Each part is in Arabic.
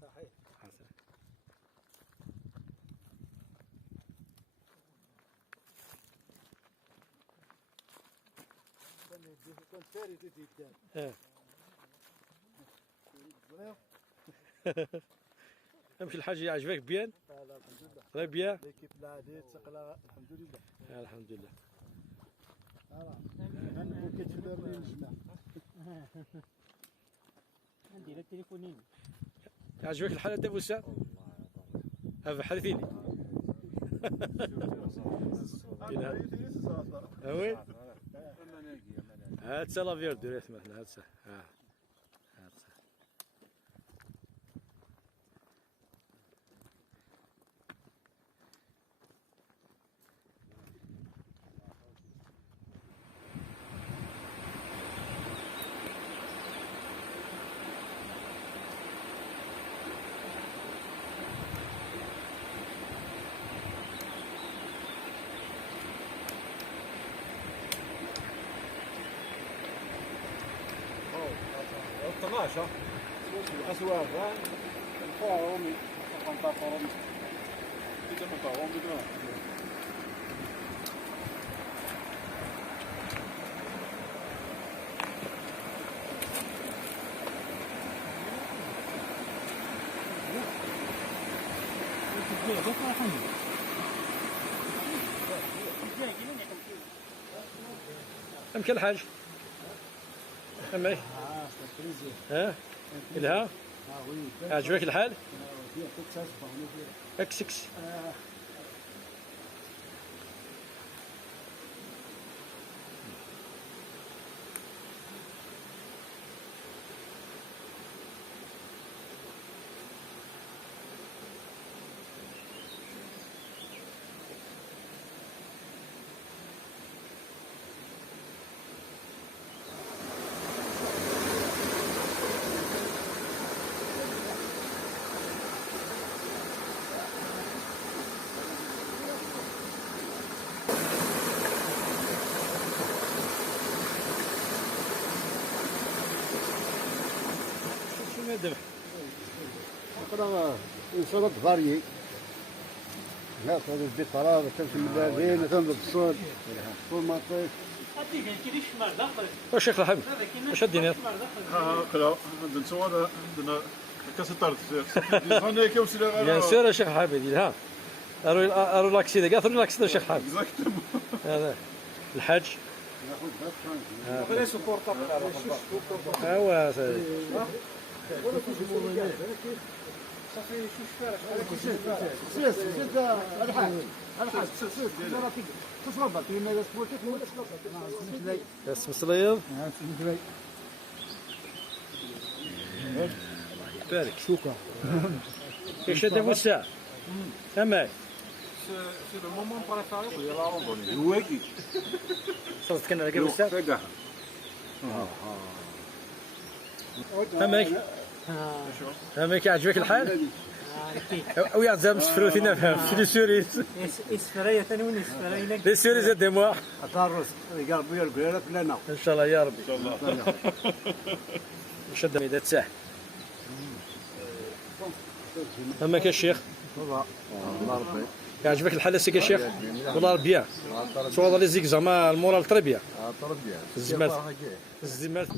صحيح. كان فاري تيتان. امشي الحاج يعجبك بيان؟ لا الحمد لله. غير بيان؟ ليكيب العادي تقلا الحمد لله. الحمد لله. انا بوكيت في برلين نجمع. عندي لا تليفونين. يعجبك الحال انت بوسام؟ هذا حالتيني. وي هات سلا فيردو ريت مثلا هات سلا هات سلا الطغاشة الأسواق الفارومي الفارومي إذا ما فارومي امشي الحاج امي ها الها عجبك الحال؟ اكسكس شنو الذبح؟ أقرأ إنسانات فاريي ناس هذا البطرة تمشي من اللاذين تنضرب الصوت والمطيش هذيك كاين الشمال داخل. واش شيخ الحمد؟ واش الدنيا؟ كلا عندنا سواء عندنا كاس الطرد انا كوسي بيان سور يا شيخ حامد ها ارو لاكسيدا كاع ثرو لاكسيدا شيخ حامد هذا الحاج ليس بورطابل ايوا صافي شو شفارك سيس الحاج الحاج سيس تصرف في ماذا سبورتك اسم صليب بارك شكرا كيش تبو الساعة أما سي لو مومون بريفيري ديال لا روندوني هواكي صرت كنا لقى الساعة كاع أما عجبك الحال؟ أو يعزم سفرو فينا في لي سوريز اسفرية ثاني اسفرية لي سوريز دي موا الرز قال بيا القريرة لنا إن شاء الله يا ربي ان شاء الله شد ميدا تساح أما كالشيخ الله ربي يعجبك الحال سي كالشيخ والله بيان شو هذا لي زيك زعما المورال تري بيان الزمات الزمات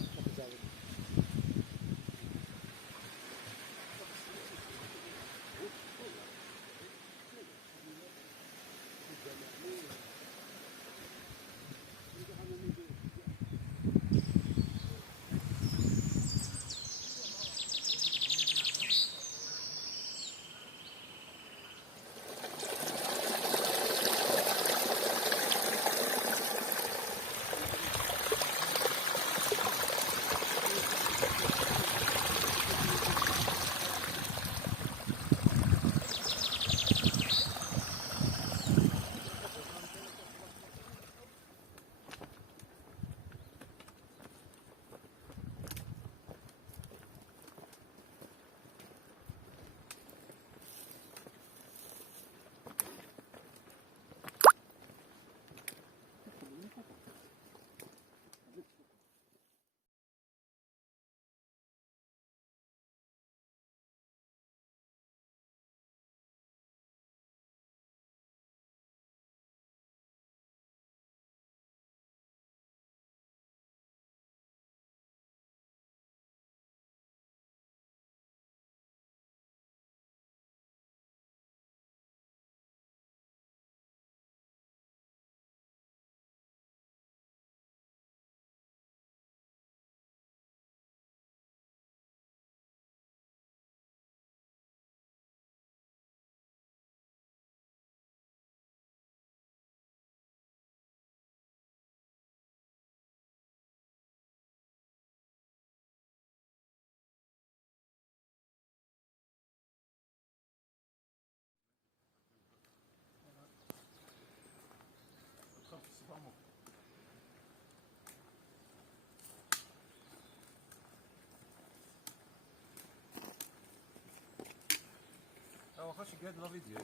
واخا شي قاد لا فيديو